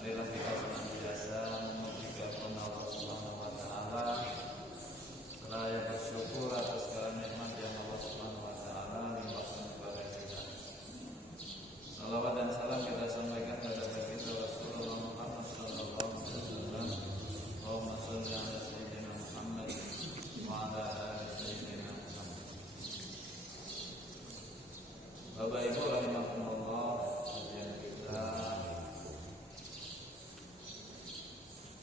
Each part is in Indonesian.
Marilah kita senantiasa memuji kehadirat Allah Subhanahu wa taala, seraya bersyukur atas segala nikmat yang Allah Subhanahu wa taala limpahkan kepada kita. Salawat dan salam kita sampaikan kepada baginda Rasulullah Muhammad sallallahu alaihi wasallam. Allahumma shalli ala sayyidina Muhammad wa ala ali sayyidina Muhammad. Bapak Ibu rahimakumullah, kajian kita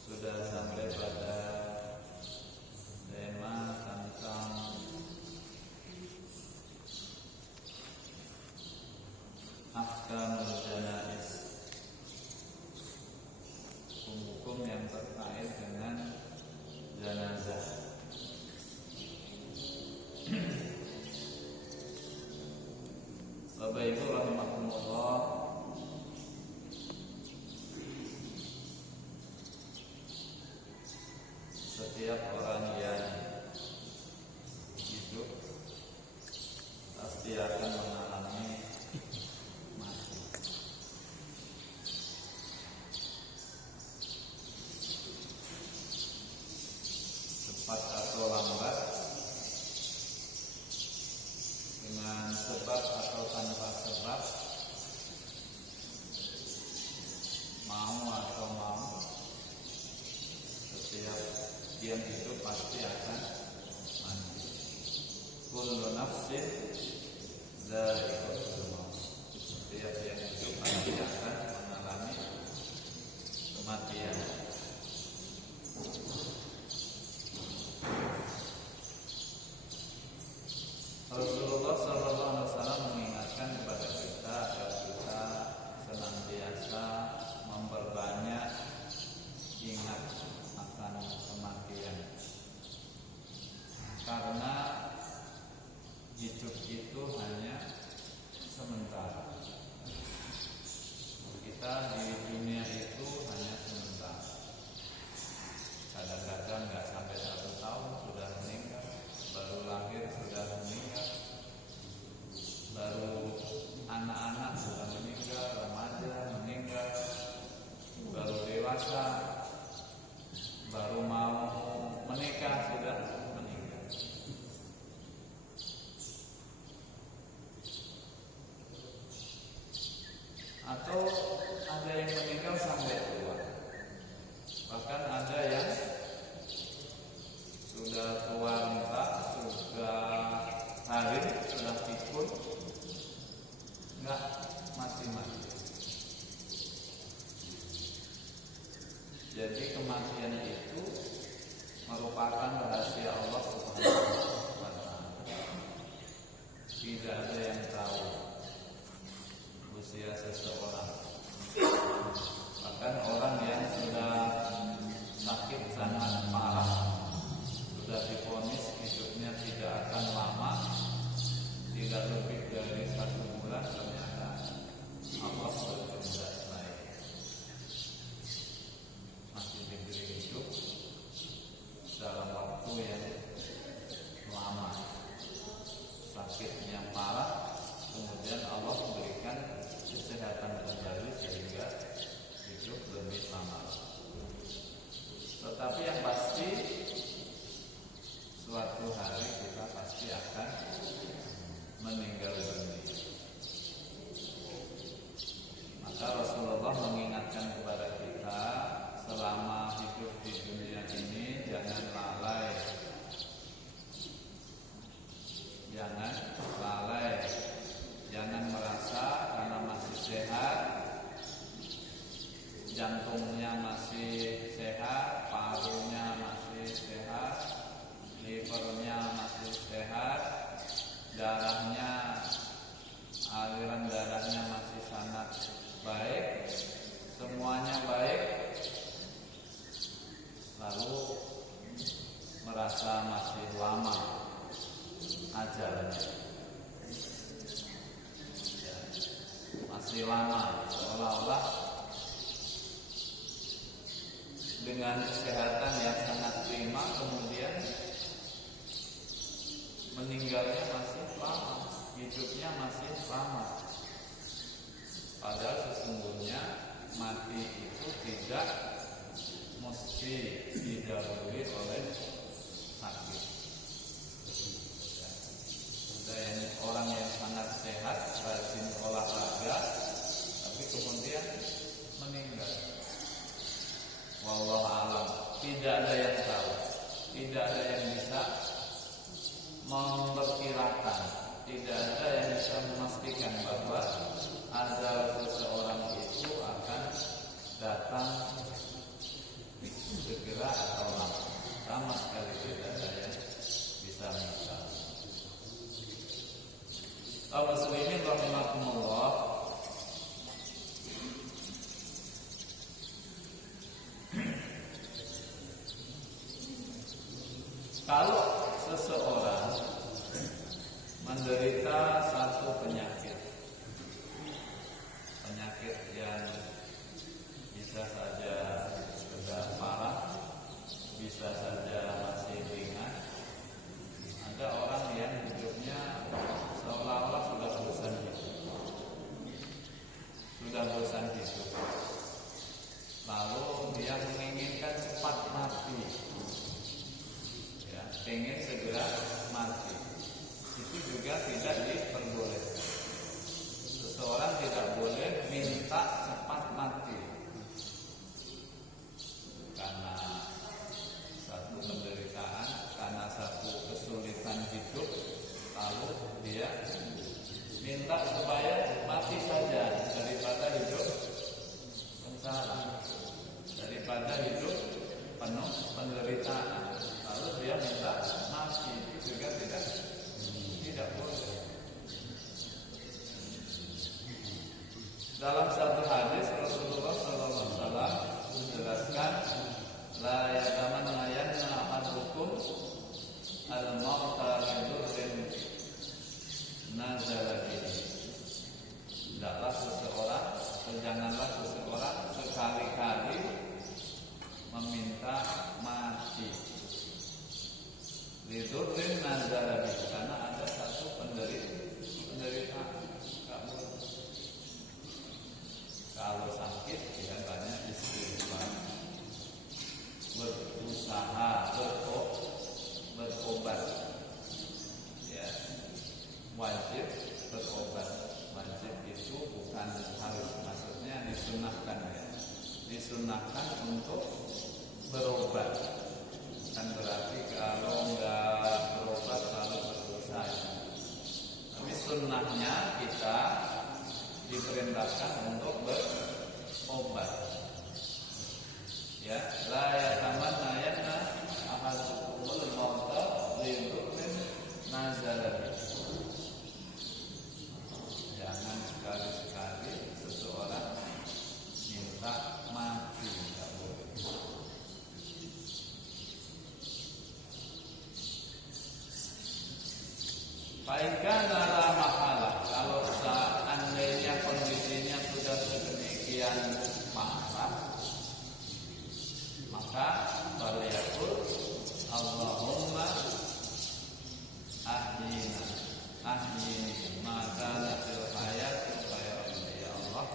sudah sampai pada tema tentang ahkamul janaiz, hukum-hukum yang terkait dengan jenazah. Bapak Ibu rahimakumullah, setiap orang yang hidup pasti akan mengalami mati. Cepat atau lambat, dengan sebab atau tanpa sebab, mau atau mau, setiap yang hidup pasti akan mati. Kullu nafsin dha'iqatul maut. Setiap yang hidup pasti akan mengalami kematian. Rasulullah sallallahu alaihi wasallam mengingatkan kepada kita agar kita senantiasa memperbanyak ingat akan kematian, karena hidup itu hanya sementara. Kita di dunia itu hanya sementara. Kadang-kadang nggak sampai 1 tahun sudah meninggal, baru lahir sudah meninggal, baru anak-anak sudah meninggal, remaja meninggal, baru dewasa, baru mau menikah sudah meninggal. Atau ada yang meninggal sampai tua. Bahkan ada yang sudah tua renta, sudah harim, sudah pikun, enggak mati-mati. Jadi kematian itu merupakan rahasia Allah Subhanahu wa taala. Tidak ada yang tahu usia seseorang. Bahkan orang yang sudah sakit sangat parah, sudah divonis hidupnya tidak akan lama, tidak lebih dari 1 bulan, ternyata Allah berkehendak lain, masih diberi hidup dalam waktu yang lama, sakitnya parah, kemudian Allah memberikan kesehatan kembali sehingga hidup lebih lama. Tetapi yang pasti suatu hari kita pasti akan meninggal dunia. Maka Rasulullah mengingatkan kepada kita, selama hidup di dunia ini jangan lalai. Jangan lalai. Jangan merasa karena masih sehat, jantungnya masih sehat, parunya masih sehat, livernya masih sehat, darahnya, aliran darahnya masih sangat baik, semuanya baik, lalu merasa masih lama ajalnya, masih lama, seolah-olah dengan kesehatan yang sangat prima, kemudian meninggalnya masih lama, hidupnya masih lama. Padahal sesungguhnya mati itu tidak mesti didahului oleh sakit. Ada yang orang yang sangat sehat, rajin olahraga, tapi kemudian meninggal. Wallahu a'lam. Tidak ada yang tahu, tidak ada yang bisa memperkirakan, tidak ada yang bisa memastikan bahwa ada seseorang itu akan datang segera atau lama. Sama sekali tidak ada yang bisa minta. Kaum muslimin rahimakumullah, kalau seseorang menderita satu penyakit yang bisa saja sudah parah, bisa saja masih ringan. Ada orang yang hidupnya seolah-olah sudah bosan hidup, lalu dia menginginkan cepat mati, ya, ingin segera mati. Itu juga tidak diperbolehkan. Seseorang tidak boleh minta cepat mati karena satu penderitaan, karena satu kesulitan hidup, lalu dia minta supaya mati saja daripada hidup sengsara, daripada hidup penuh penderitaan. Lalu dia minta mati, itu juga tidak boleh. Dalam satu hadis Rasulullah SAW menjelaskan, la yatamanna yanna ahadukum al-mauta lidurrin nazala bihi. Tidaklah seseorang, janganlah seseorang sekali-kali meminta mati lidurrin nazala bihi, karena ada satu penderitaan. Kalau sakit ya banyak istighfar, berusaha berobat, ya, wajib berobat. Wajib itu bukan harus, maksudnya disunahkan, ya, disunahkan untuk berobat. Bukan berarti kalau nggak berobat lalu berdosa, tapi sunnahnya kita diperintahkan untuk berobat. Ya, la yatamanna yanna ahadukumul mauta lidurrin nazala bihi. Jangan sekali-sekali seseorang minta mati, tidak boleh. Faikana la mahala, kalau seandainya kondisinya sudah sedemikian parah, maka baliyakul Allahumma ahyina maka nasil hayat khairan, ya Allah,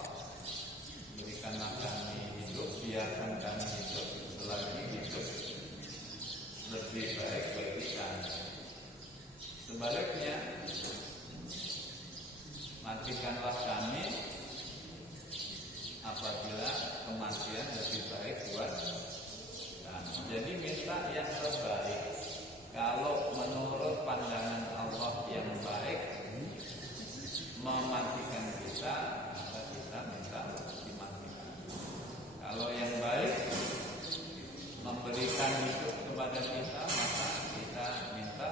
berikanlah kami hidup, biarkan kami hidup selagi hidup lebih baik bagi kami. Sebaliknya, matikanlah kami apabila kematian lebih baik buat kami. Jadi minta yang terbaik. Kalau menurut pandangan Allah yang baik mematikan kita, maka kita minta dimatikan. Kalau yang baik memberikan hidup kepada kita, maka kita minta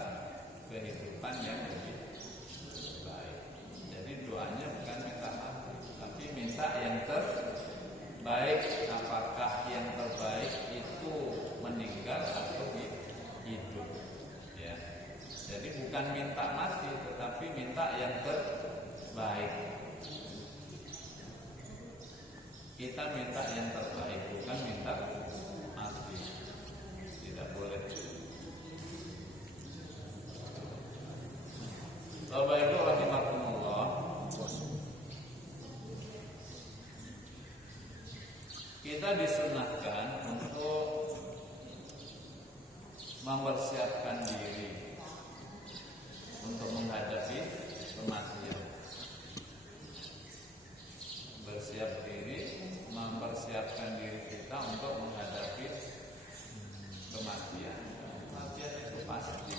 kehidupan yang lebih baik. Jadi doanya bukan minta mati, tapi minta yang terbaik. Apakah yang terbaik itu meninggal atau hidup? Ya. Jadi bukan minta mati, tetapi minta yang terbaik. Kita minta yang terbaik, bukan minta mati. Tidak boleh. Bapak Ibu rahimakumullah, kita disunahkan untuk mempersiapkan diri untuk menghadapi kematian. Bersiap diri, mempersiapkan diri kita untuk menghadapi kematian. Kematian itu pasti.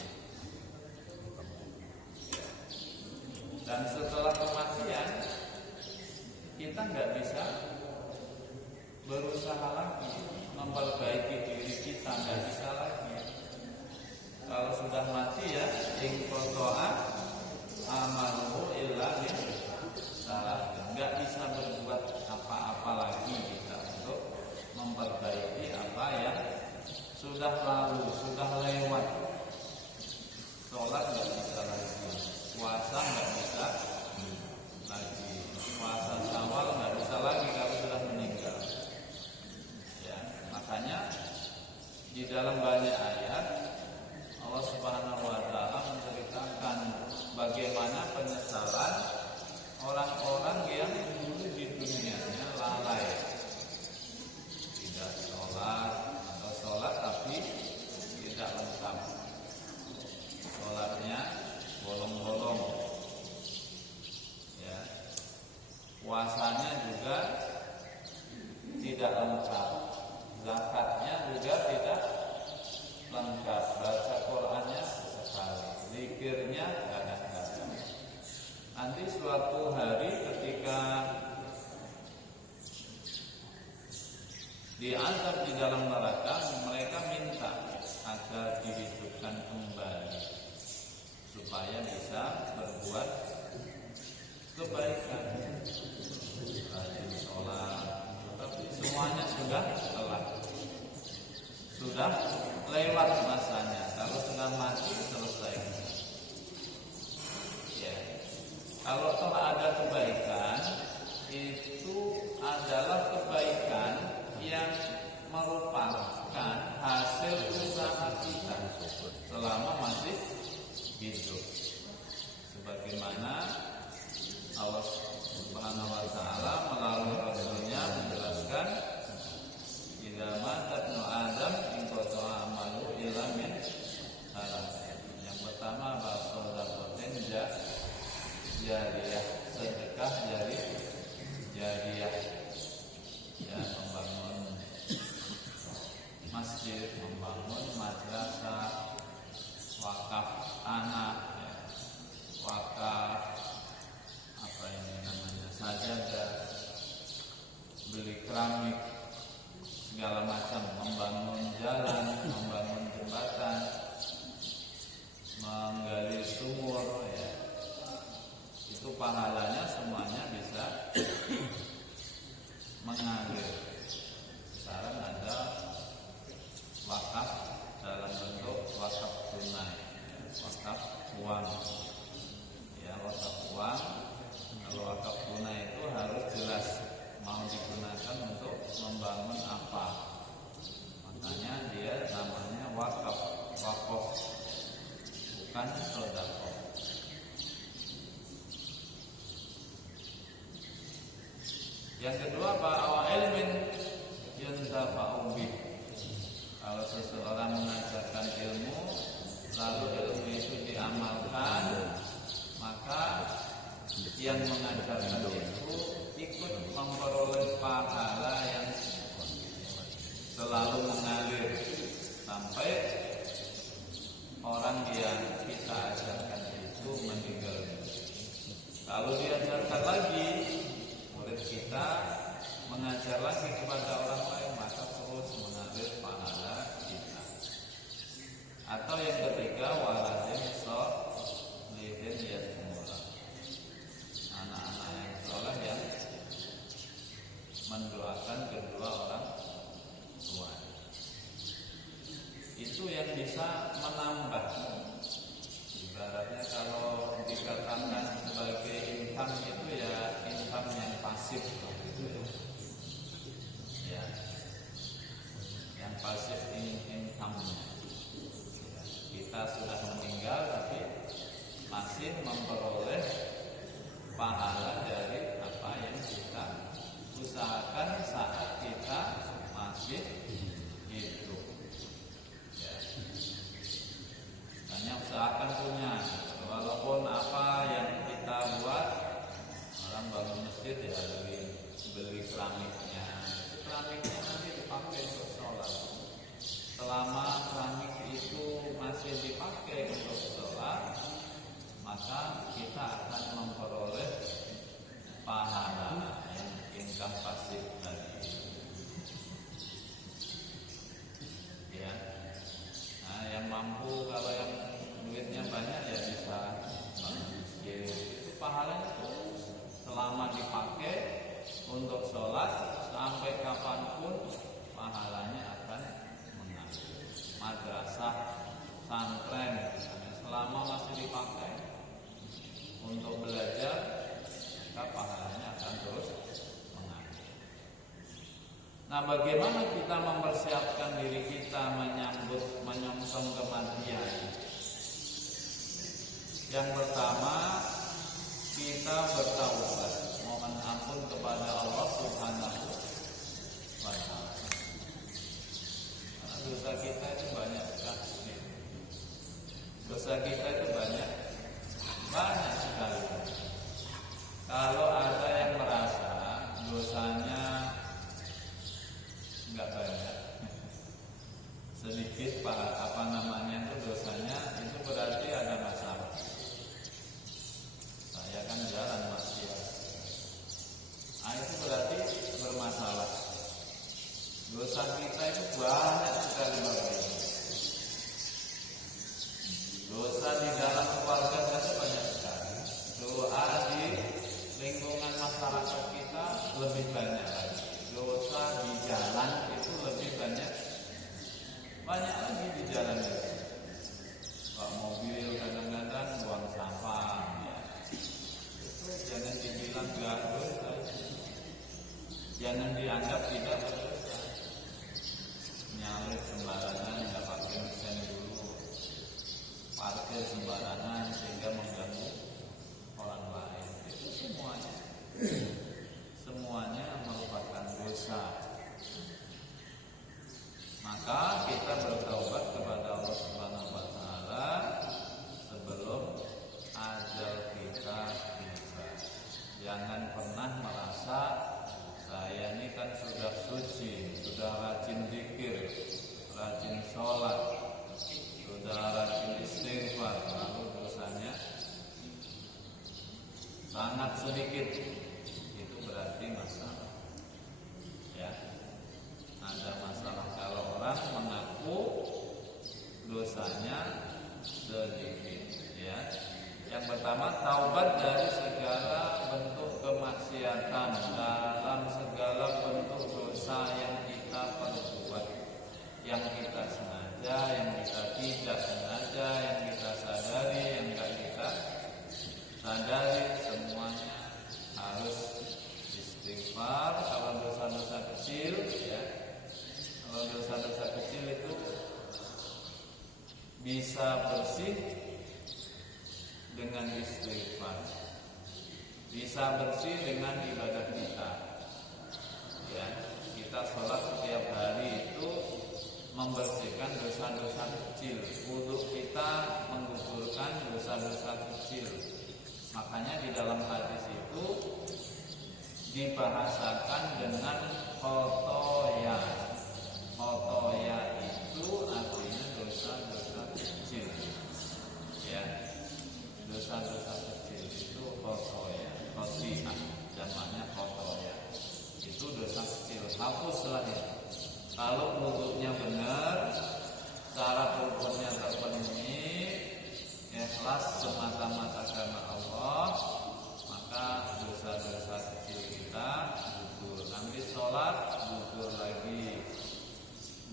Dan setelah kematian, kita nggak bisa berusaha lagi memperbaiki diri kita, nggak bisa lagi. Kalau sudah mati ya, ingkotoa amalu illa min salah, nggak bisa berbuat apa-apa lagi kita untuk memperbaiki apa yang sudah lalu, sudah lewat. Sholat nggak bisa lagi, puasa nggak bisa lagi, puasa Syawal nggak bisa lagi kalau sudah meninggal. Ya, makanya di dalam banyak ayat Allah Subhanahu wa taala menceritakan bagaimana penyesalan orang-orang yang dulu di dunianya lalai, tidak sholat atau sholat tapi tidak lengkap, sholatnya bolong-bolong, ya, puasanya juga tidak lengkap, zakatnya juga tidak lengkap, baca Qur'annya sesekali, zikirnya kadang-kadang. Nanti suatu hari ketika diazab di dalam neraka, mereka minta agar dihidupkan kembali supaya bisa berbuat kebaikan, rajin sholat, tapi semuanya sudah telat, sudah lewat masanya. Kalau sudah mati selesai. Ya. Kalau telah ada kebaikan, itu adalah kebaikan yang merupakan hasil usaha kita selama masih hidup. Sebagaimana Allah Subhanahu wa taala melalui Rasulnya menjelaskan, idza mata ibnu Adam inqata'a amalu illa min salah. Yang pertama bahasodaqatin jariyah, sedekah jariyah, ya, membangun masjid, membangun madrasah, wakaf anak, ya, wakaf apa ini namanya sajadah, beli keramik, segala macam, membangun jalan, membangun jembatan, menggali sumur, ya, itu pahalanya semuanya bisa mengalir. Sekarang ada wakaf dalam bentuk wakaf tunai, wakaf uang, ya, wakaf uang. Kalau wakaf tunai itu harus jelas mau digunakan untuk membangun apa. Makanya dia namanya wakaf, bukan sedekah. Yang kedua, bahwa ilmin yuntafa'u bih. Kalau seseorang mengajarkan ilmu, lalu ilmu itu diamalkan, maka yang mengajarkan itu ikut memperoleh pahala yang selalu mengalir sampai orang yang kita ajarkan itu meninggal. Kalau diajarkan lagi, murid kita mengajar lagi kepada orang lain, maka terus mengalir pahala kita. Atau yang ketiga, waladin sholihin yasmura, anak-anak yang soleh yang mendoakan kedua orang tua. Itu yang bisa menambah. Ibaratnya kalau dikatakan sebagai income itu ya income yang pasif, gitu ya, yang pasif income. Ya, kita sudah meninggal tapi masih memperoleh pahala dari apa yang kita usahakan saat kita madrasah, pesantren misalnya, selama masih dipakai untuk belajar, maka pahalanya akan terus mengalir. Nah, bagaimana kita mempersiapkan diri kita menyongsong kematian? Yang pertama, kita bertaubat, mohon ampun kepada Allah Subhanahu wa Ta'ala. Karena dosa kita itu banyak sekali. Dosa kita itu banyak sekali. Kalau ada yang merasa dosanya enggak banyak, sedikit itu dosanya, itu berarti ada masalah. Saya kan jalan maksiat. Itu berarti bermasalah. Dosa kita itu banyak sekali Bapak Ibu. Dosa di dalam keluarga saja banyak sekali. Doa di lingkungan masyarakat kita lebih banyak lagi. Dosa di jalan itu lebih banyak lagi di jalan itu. Pak mobil kadang-kadang buang sampah, ya. Itu jangan dibilang gak dosa, jangan dianggap tidak berdosa. Nyalip sembarangan, nggak pakai mesin dulu, parkir sembarangan sehingga mengganggu orang lain. Itu semuanya merupakan dosa. Maka kita bertaubat kepada Allah Subhanahu wa Ta'ala sebelum ajal kita tiba. Jangan pernah merasa saya ini kan sudah suci, sudah rajin zikir, rajin sholat, sudah rajin istighfar, lalu dosanya sangat sedikit. Itu berarti masalah. Ya, ada masalah kalau orang mengaku dosanya sedikit. Ya, yang pertama, taubat dari segala bentuk kemaksiatan, dalam segala bentuk dosa yang kita perbuat, yang kita sengaja, yang kita tidak sengaja, yang kita sadari, yang tidak kita sadari, semuanya harus istighfar. Kalau dosa-dosa kecil, ya, kalau dosa-dosa kecil itu bisa bersih dengan istighfar, bisa bersih dengan ibadah kita. Ya, kita sholat setiap hari itu membersihkan dosa-dosa kecil. Wudu kita menggugurkan dosa-dosa kecil. Makanya di dalam hadis itu dibahasakan dengan khotoya. Khotoya itu artinya dosa-dosa kecil. Ya, dosa-dosa kecil itu khotoya, khoti'ah, jamaknya khotoya. Itu dosa kecil, hapuslah ya. Kalau wudunya benar, syarat rukunnya terpenuhi, ikhlas semata-mata karena Allah, maka dosa-dosa kecil kita gugur. Nanti sholat gugur lagi.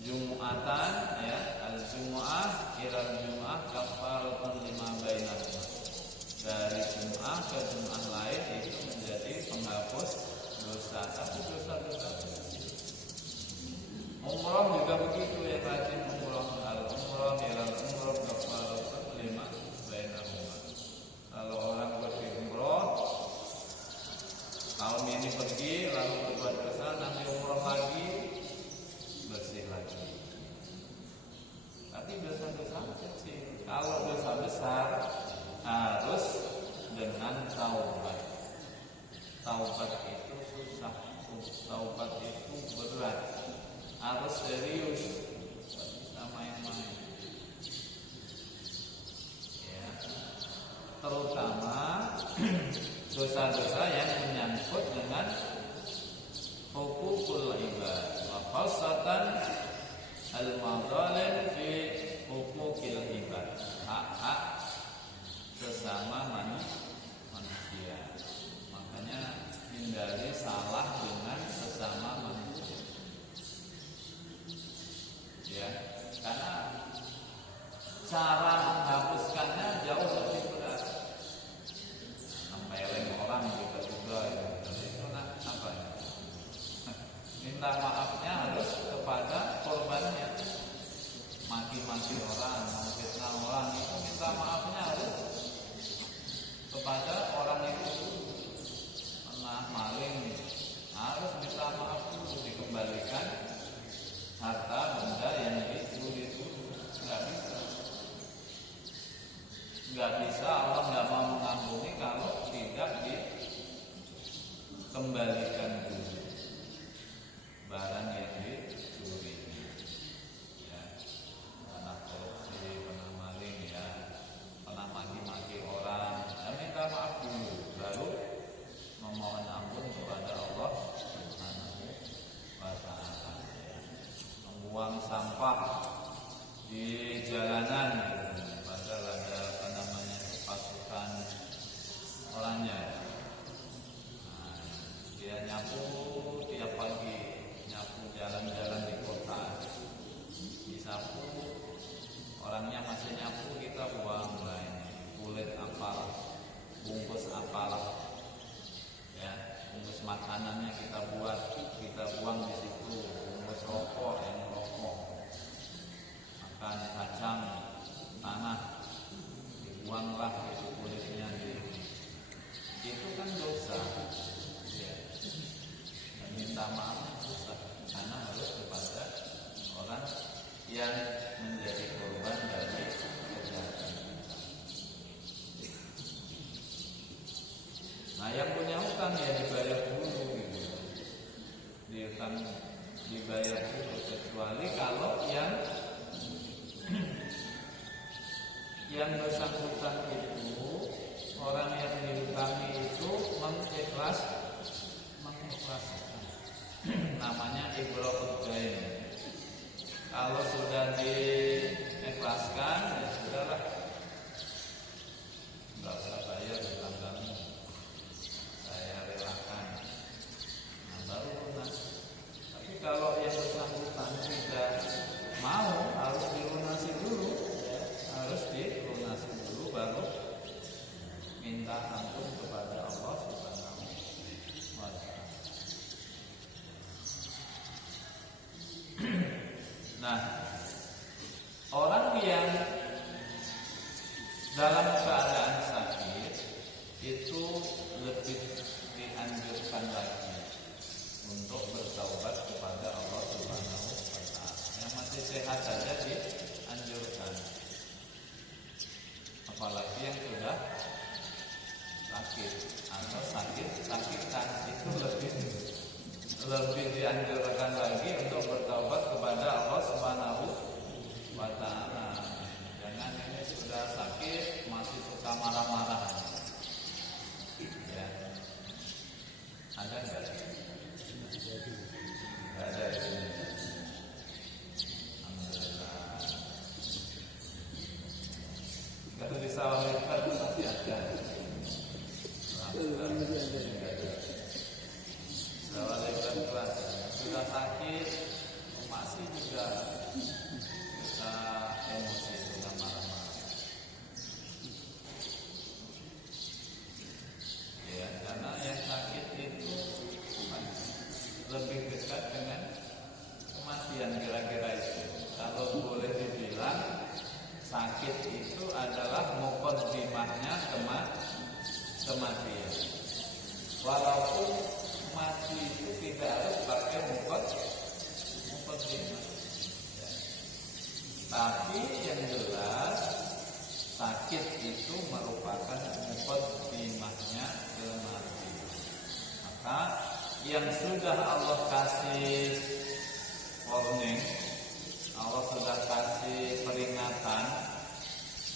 Jum'atan, ya, al-jum'ah ilal jum'ah kafaratun lima bainahuma. Dari jum'ah ke jum'ah lain itu menjadi penghapus dosa, tapi dosa-dosa kecil. Umrah juga begitu, ya, rajin umrah. Al-umrah ilal umrah kafaratun lima bainahuma. Kalau orang pergi umrah tahun ini pergi, lalu berbuat dosa, nanti umrah lagi, bersih lagi. Tapi dosa-dosa kecil. Kalau dosa besar harus dengan taubat. Taubat itu susah, taubat itu berat, harus serius, bisa main-main. Ya, terutama dosa-dosa yang menyangkut dengan hukukul ibad, wa khassatan al-madzalim fi hukukil ibad, hak-hak sesama manusia. Makanya hindari salah dengan sesama manusia. Ya, karena cara menghapuskannya jauh lebih berat. Nempelin orang juga ya. Jadi itu apa ya? Minta maafnya harus kepada korbannya. Maki-maki orang, memfitnah orang itu minta maafnya harus kepada orang itu. Pernah maling harus minta maaf dulu, dikembalikan harta benda yang dicuri itu. Nggak bisa, Allah nggak mau mengampuni kalau tidak dikembalikan dulu barang yang dicuri. Ya, pernah korupsi, pernah maling, ya, pernah maki-maki orang, ya minta maaf dulu, baru memohon ampun kepada Allah Subhanahu wa Ta'ala. Membuang sampah di jalanan, padahal ada pasukan orangnya. Nah, dia nyapu tiap pagi, nyapu jalan-jalan di kota, disapu, orangnya masih nyapu, kita buang lah ini kulit apalah, bungkus apalah, ya, bungkus makanannya kita buang di situ, bungkus rokok yang rokok, makan kacang tanah, dibuanglah itu kulitnya itu kan dosa, ya. Dan minta maaf susah karena harus kepada orang yang menjadi korban dari kejahatan. Nah, yang punya hutang ya dibayar dulu gitu. Dibayar dulu, kecuali kalau yang bersangkutan itu, orang yang dihutangi itu mengikhlaskan. Namanya ibra'ud dain. Kalau sudah diikhlaskan, ya sudahlah, nggak usah bayar hutang kamu, saya relakan. Nah, baru lunas. Tapi kalau yang bersangkutan tidak mau, harus dilunasi dulu. Harus dilunasi dulu, baru minta ampun kepada Allah Subhanahu wa Ta'ala. Nah, orang yang dalam keadaan sakit itu lebih dianjurkan lagi untuk bertaubat kepada Allah Subhanahu wa Ta'ala. Yang masih sehat saja dianjurkan, apalagi yang sudah sakit atau sakitan itu lebih dianjurkan lagi untuk bertaubat kepada Allah Subhanahu wa Ta'ala. Jangan ini sudah sakit masih suka marah-marah, ya. Ada nggak? Nggak ada. Alhamdulillah. Kalau di sawah itu masih ada. Sudah sakit masih juga kita emosi, sudah marah-marah, ya, karena yang sakit itu lebih dekat dengan kematian kira-kira itu. Kalau boleh dibilang sakit itu adalah muqaddimahnya kematian. Walaupun mati itu tidak harus pakai muqaddimah, ya. Tapi yang jelas sakit itu merupakan muqaddimahnya kematian. Maka yang sudah Allah kasih warning, Allah sudah kasih peringatan,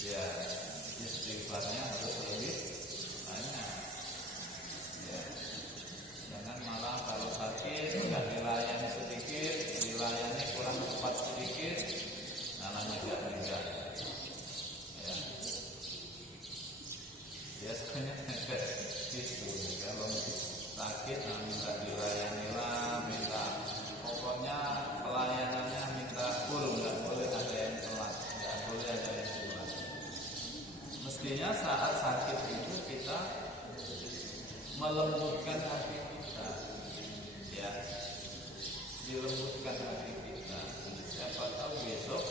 ya istighfarnya harus lebih banyak, ya. Jangan malah kalau sakit udah dilayani sedikit, dilayani kurang tepat sedikit, malah negak-negak, ya. Biasanya gitu. Kalau sakit minta dilayani lah, minta pokoknya pelayanan melembutkan hati kita, ya, dilembutkan hati kita. Siapa tahu besok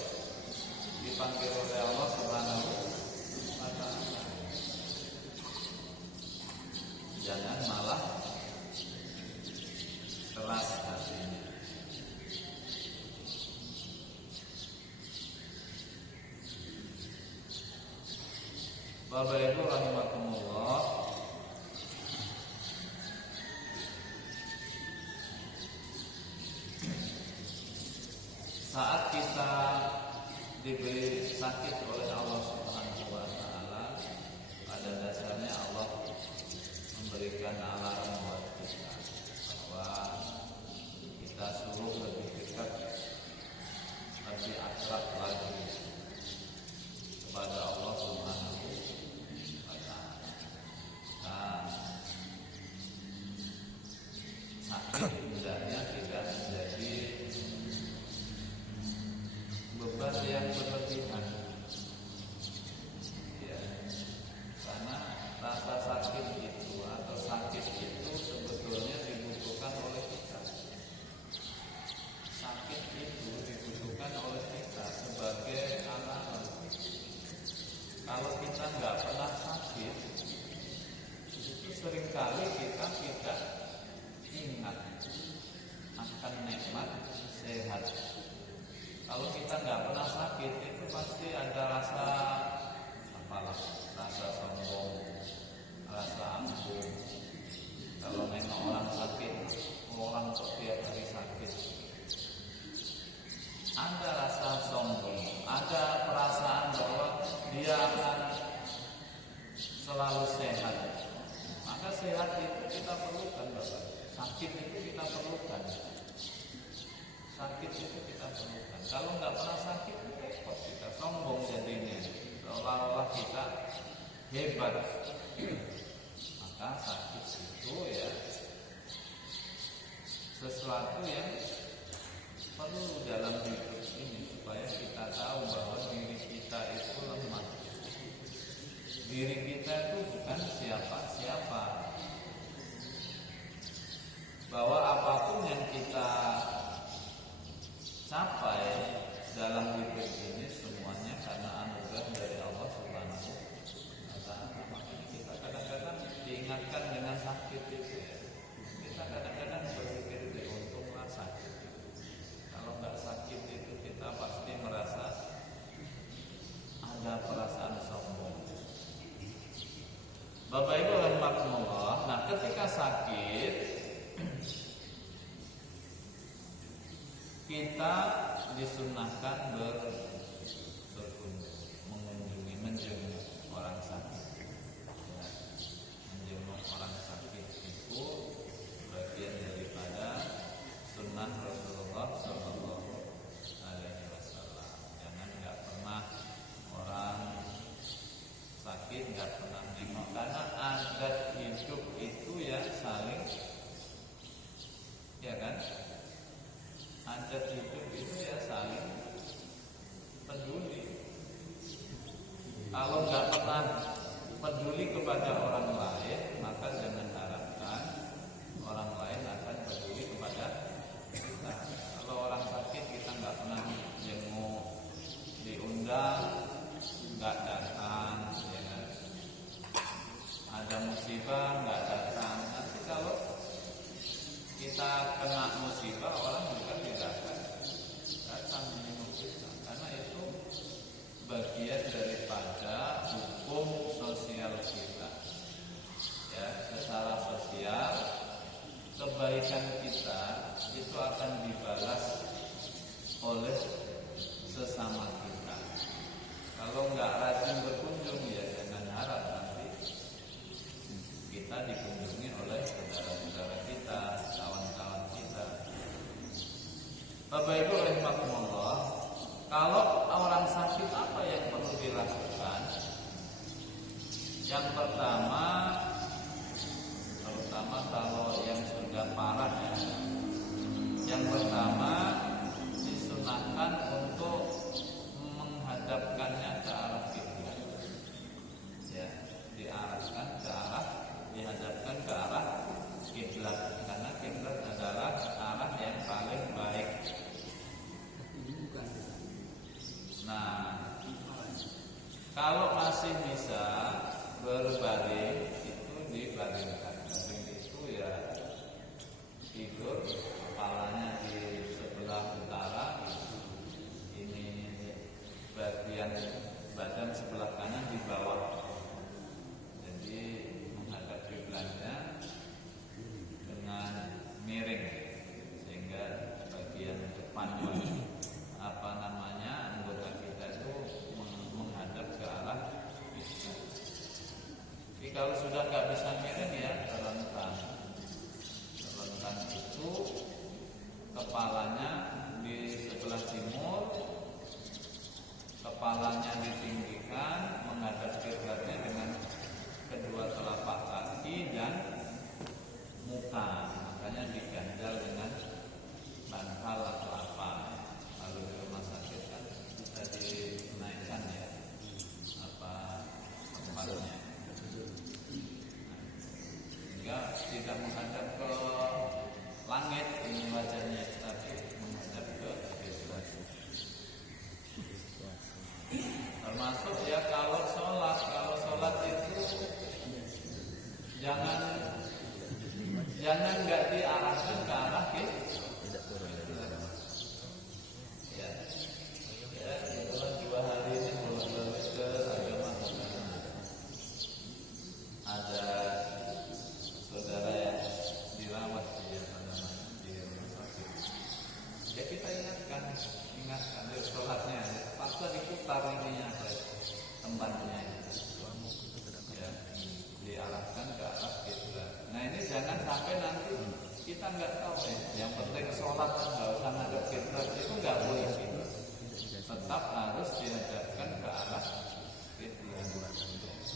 dipanggil oleh Allah Subhanahu wa Ta'ala. Jangan malah keras hatinya. Bapak Ibu rahimakumullah, saat kita diberi sakit oleh Allah Subhanahu wa Ta'ala, pada dasarnya Allah memberikan alarm buat kita bahwa kita suruh lebih dekat, lebih akrab lagi kepada Allah Subhanahu wa Ta'ala. Nah, sakit hendaknya tidak menjadi beban yang berlebihan, ya, karena rasa sakit itu atau sakit itu sebetulnya dibutuhkan oleh kita. Sakit itu dibutuhkan oleh kita sebagai alarm. Kalau kita nggak pernah sakit, itu seringkali kita tidak ingat akan nikmat sehat. Kalau kita nggak pernah sakit, itu pasti ada rasa apalah, rasa sombong, rasa angkuh. Kalau memang orang sakit, orang kok tiap hari sakit, ada rasa sombong, ada perasaan bahwa dia akan selalu sehat. Maka sehat itu kita perlukan, Bapak. Sakit itu kita perlukan. Sakit itu kita perlukan. Kalau nggak pernah sakit, repot kita, sombong jadinya, seolah-olah kita hebat. Maka sakit itu ya sesuatu yang perlu dalam hidup ini, supaya kita tahu bahwa diri kita itu lemah. Diri kita itu bukan siapa-siapa. Bahwa apapun yang kita capai dalam hidup ini semuanya karena anugerah dari Allah Subhanahu wa Ta'ala. Makanya kita kadang-kadang diingatkan dengan sakit itu, ya. Kita kadang-kadang berpikir untunglah sakit. Kalau nggak sakit itu kita pasti merasa ada perasaan sombong. Bapak Ibu rahimakumullah, nah ketika sakit kita disunahkan mengunjungi, menjenguk orang sakit. Ya, menjenguk orang sakit itu bagian daripada sunnah Rasulullah Sallallahu Alaihi Wasallam. Jangan nggak pernah orang sakit nggak pernah nengok, karena adat hidup itu ya saling, ya kan? Adat hidup itu ya saling peduli. Kalau nggak pernah peduli kepada orang lain, maka jangan harapkan orang lain akan peduli kepada kita. Kalau orang sakit kita nggak pernah jenguk, diundang nggak datang, ya kan? Ada musibah nggak datang. Nanti kalau kita kena musibah, orang juga tidak akan datang menjenguk kita, karena itu bagian daripada hukum sosial kita. Ya, secara sosial kebaikan kita itu akan dibalas oleh sesama kita. Kalau nggak rajin berkunjung, ya jangan harap nanti kita dikunjungi oleh saudara-saudara kita, kawan-kawan kita. Bapak Ibu rahimakumullah, kalau orang sakit apa yang perlu dilakukan? Yang pertama, terutama kalau yang sudah parah, ya. Yang pertama disunahkan untuk menghadapkannya ke arah kiblat. Ya, diarahkan ke arah, dihadapkan ke arah bagian badan sebelah kanan di bawah. Jadi menghadap kiblatnya dengan miring sehingga bagian depan anggota kita itu menghadap ke arah kiblat. Jadi kalau sudah nggak bisa miring ya terlentang. Terlentang itu kepalanya di sebelah timur, kepalanya ditinggikan menghadap kiblatnya dengan kedua telapak kaki dan muka, makanya diganjal dengan bantal atau apa. Kalau di rumah sakit kan bisa dinaikkan ya tempatnya, sehingga tidak menghadap ke langit ini wajahnya, tapi menghadap ke kiblat. Termasuk ya kalau sholat itu jangan nggak diarahkan ke arah kiblat. Ya, kebetulan 2 hari ini bolak-balik ke agama ada saudara yang dirawat di rumah sakit. Ya kita ingatkan dari sholatnya, paksa diputar ininya tempatnya, ya diarahkan ke arah kiblat. Nah ini jangan sampai nanti kita nggak tahu ya. Yang penting sholat nggak usah ngadep kiblat, itu nggak boleh sih. Tetap harus dihadapkan ke arah kiblat.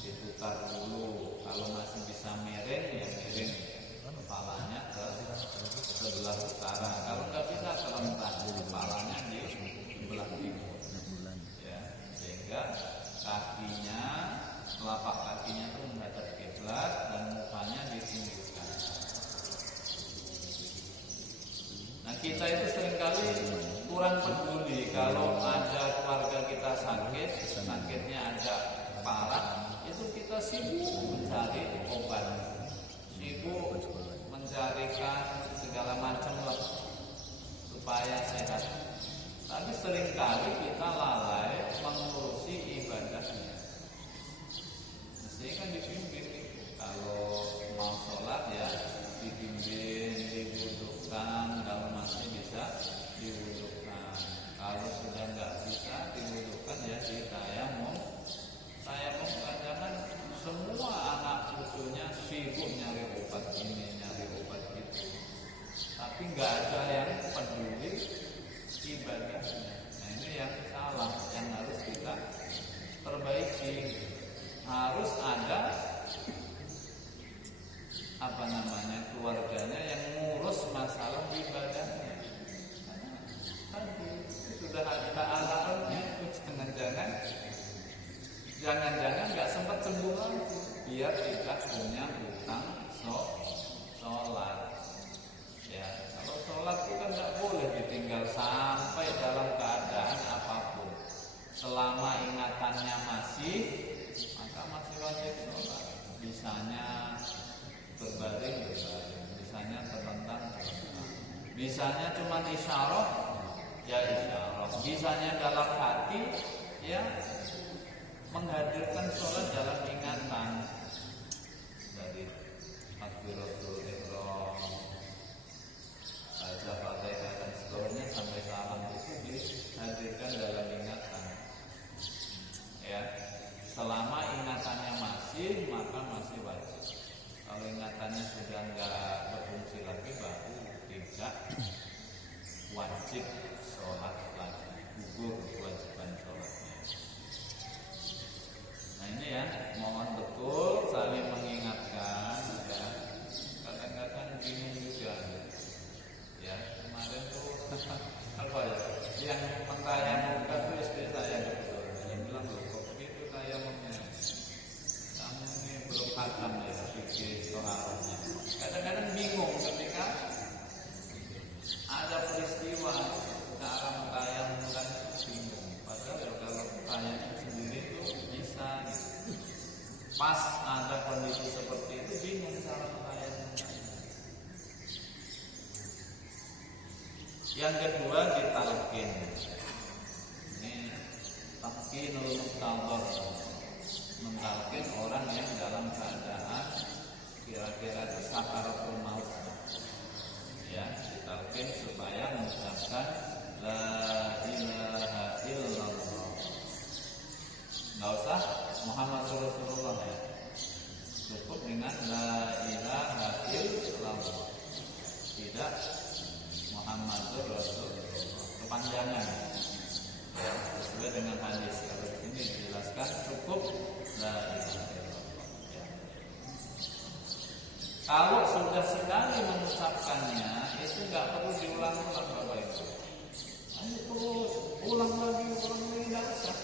Diputar dulu. Kalau masih bisa miring ya miring kepalanya ke sebelah utara. Kalau nggak bisa terlentang kepalanya di sebelah timur. Ya, sehingga kakinya, telapak kakinya itu menghadap kiblat dan mukanya ditinggikan. Nah kita itu seringkali kurang peduli kalau ada keluarga kita sakit, sakitnya agak parah, itu kita sibuk mencari obat, sibuk mencarikan segala macam lah supaya sehat. Tapi seringkali kita lalai mengurusi ibadahnya. Mestinya kan dipimpin. Kalau mau sholat ya dipimpin, diwudukkan. Kalau masih bisa diwudukkan. Kalau sudah nggak bisa diwudukkan ya ditayamum. Tayamum jangan semua anak cucunya sibuk nyari obat ini, nyari obat itu. Tapi nggak ada yang peduli ibadahnya. Nah ini yang salah, yang harus kita perbaiki. Harus ada keluarganya yang ngurus masalah ibadahnya. Tadi sudah ada alarmnya, jangan nggak sempat sembuh lagi, biar kita punya hutang sholat. Ya, kalau sholat itu kan nggak boleh ditinggal sampai dalam keadaan apapun. Selama ingatannya masih, maka masih wajib sholat. Bisanya berbaring, bisanya terlentang, bisanya cuma isyarah, ya isyarah. Bisanya dalam hati, ya menghadirkan sholat dalam ingatan. Dari takbiratul ihram, baca Fatihah dan seterusnya sampai salam itu dihadirkan dalam ingatan. Ya, selama ingatannya masih, maka masih wajib. Kalau ingatannya sudah nggak berfungsi lagi, baru tidak wajib sholat lagi, gugur kewajiban sholatnya. Nah ini ya, mohon betul saling mengingatkan. Ya, kadang-kadang bingung juga. Ya, kemarin tuh apa ya, yang mentayamumkan tuh istri saya betul. Dia bilang loh, kok begitu tayamumnya? Kamu ini belum khatam ya, fikih toharohnya. Kadang-kadang bingung ketika ada peristiwa cara mentayamumkan bingung. Padahal ya kalau tayamum sendiri itu bisa gitu. Pas ada kondisi seperti itu bingung cara mentayamumkan. Yang kedua ditalqin. Ini talqinul dengan hadis. Kalau di sini dijelaskan cukup la ilaha illallah. Ya. Kalau sudah sekali mengucapkannya, itu nggak perlu diulang-ulang Bapak Ibu. Hanya terus ulang lagi, nggak usah.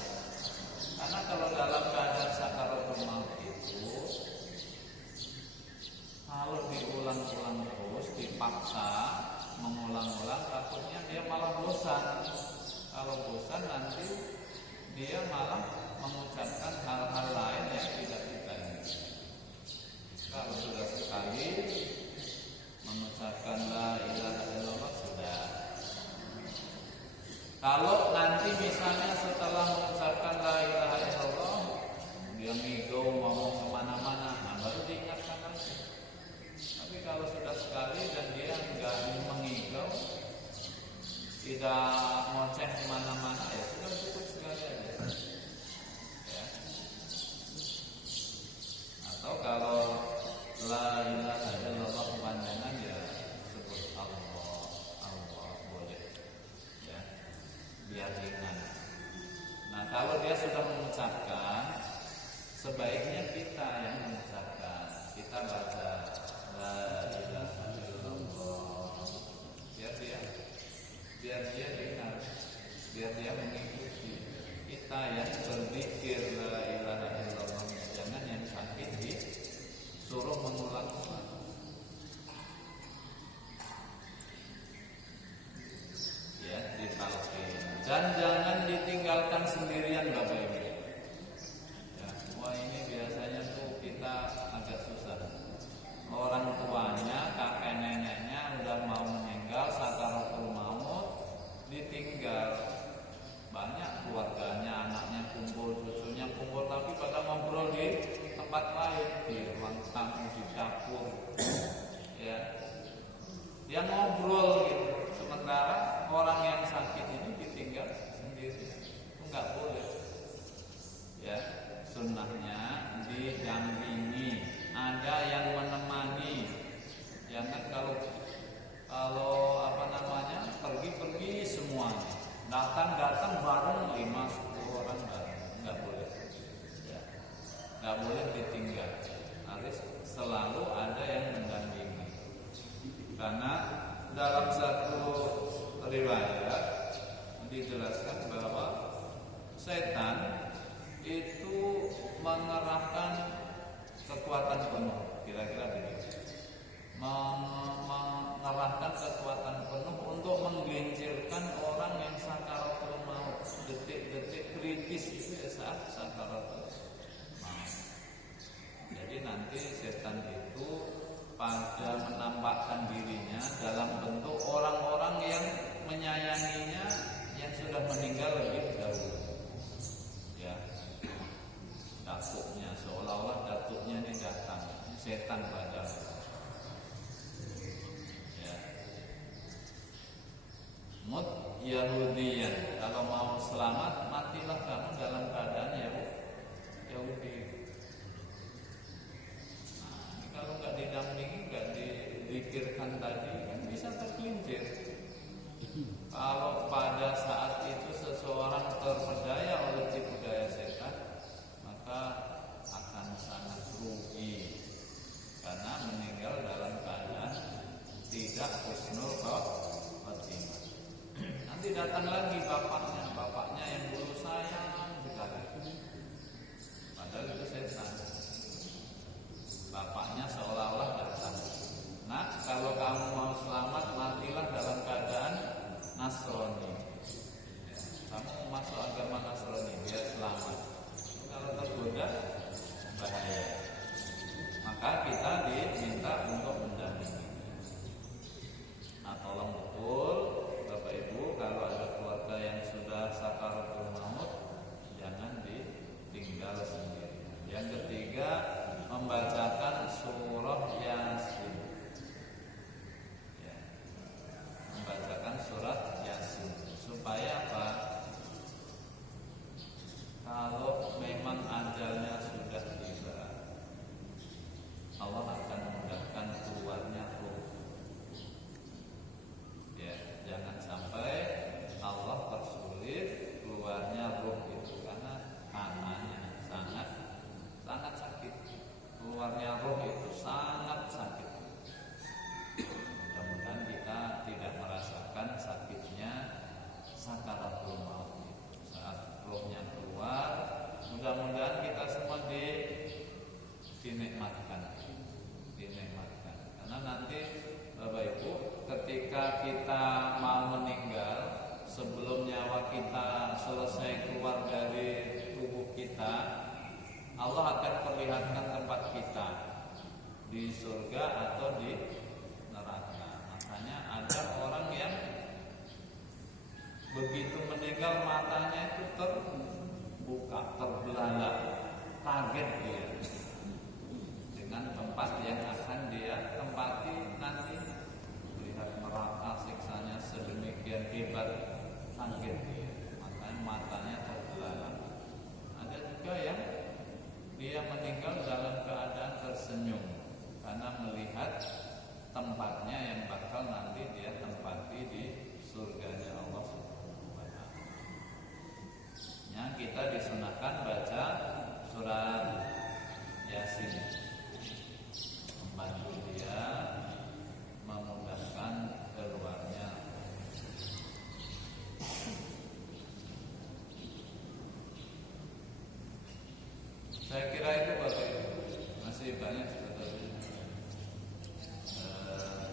Karena kalau dalam keadaan sakaratul maut itu, kalau diulang-ulang terus, dipaksa mengulang-ulang, takutnya dia malah bosan. Kalau bosan nanti dia malah mengucapkan hal-hal lain yang tidak kita inginkan. Kalau sudah sekali mengucapkan la ilaha illallah sudah. Kalau nanti misalnya setelah mengucapkan la ilaha illallah dia ngigau ngomong kemana-mana, nah baru diingatkan lagi. Tapi kalau sudah sekali dan dia enggak mengigau, tidak ngoceh kemana-mana, ya sudah cukup sekali aja. Ya. Atau kalau la ilaha illallah kepanjangan ya sebut Allah boleh. Ya. Biar ringan. Nah, kalau dia sudah mengucapkan, sebaiknya kita yang mengucapkan. Kita baca la ilaha illallah. Biar dia dengar, biar dia mengikuti. Kita yang berzikir la ilaha illallah. Jangan yang sakit disuruh mengulang-ulang. Ya, ditalqin. Dan jangan ditinggalkan sendirian Bapak Ibu. Ya, wah ini biasanya tuh kita agak susah. Orang tuanya, kakek neneknya udah mau meninggal, sakaratul maut, ditinggal. Banyak keluarganya, anaknya kumpul, cucunya kumpul, tapi pada ngobrol di tempat lain, di ruang tamu, di dapur. Ya, dia ngobrol gitu. Sementara orang yang sakit ini ditinggal sendiri, itu nggak boleh. Ya, sunnahnya didampingi, ada yang menemani. Jangan kalau pergi semuanya, datang bareng 5-10 orang bareng, nggak boleh. Ya, nggak boleh ditinggal. Harus selalu ada yang mendampingi. Karena dalam satu riwayat dijelaskan bahwa setan itu mengerahkan kekuatan penuh, kira-kira begitu. Mengerahkan kekuatan penuh untuk menggelincirkan orang yang sakaratul maut. Detik-detik kritis itu ya saat sakaratul maut. Jadi nanti setan itu pada menampakkan dirinya dalam bentuk orang-orang yang menyayanginya yang sudah meninggal lebih dahulu. Ya, datuknya seolah-olah datuknya ini datang, setan padahal. Ya, mut Yahudiyan, kalau mau selamat matilah kamu dalam keadaan Yahudi. Kalau nggak didampingi, nggak dipikirkan tadi, kan bisa tergelincir. Kalau pada saat itu seseorang terpedaya oleh tipu daya setan, maka akan sangat rugi karena meninggal dalam keadaan tidak husnul khotimah. Nanti datang lagi bapaknya yang dulu sayang sekali, padahal itu setan. Bapaknya seolah-olah datang. Nah, kalau kamu mau selamat, matilah dalam keadaan Nasrani. Ya, kamu masuk agama Nasrani biar selamat. Kalau tergoda, bahaya. Maka kita diminta untuk mendampingi. Nah, tolong betul Bapak Ibu, kalau ada keluarga yang sudah sakaratul maut, jangan ditinggal sendiri. Yang ketiga, membacakan surah Yasin. Ya, membacakan surat Yasin. dinikmatkan. Karena nanti Bapak Ibu, ketika kita mau meninggal, sebelum nyawa kita selesai keluar dari tubuh kita, Allah akan perlihatkan tempat kita di surga atau di neraka. Makanya ada orang yang begitu meninggal matanya itu terbuka, terbelalak, kaget dia dengan tempat yang akan dia tempati nanti. Melihat neraka siksanya sedemikian hebat, kaget dia, makanya matanya terbelalak. Ada juga yang dia meninggal dalam keadaan tersenyum karena melihat tempatnya yang bakal nanti dia tempati di surganya Allah Subhanahu wa Ta'ala. Ya, kita disunahkan baca surat Yasin, membantu dia memudahkan keluarnya. Saya kira itu Bapak Ibu, masih banyak sebetulnya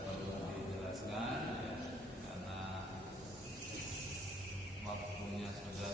perlu dijelaskan ya, karena waktunya sudah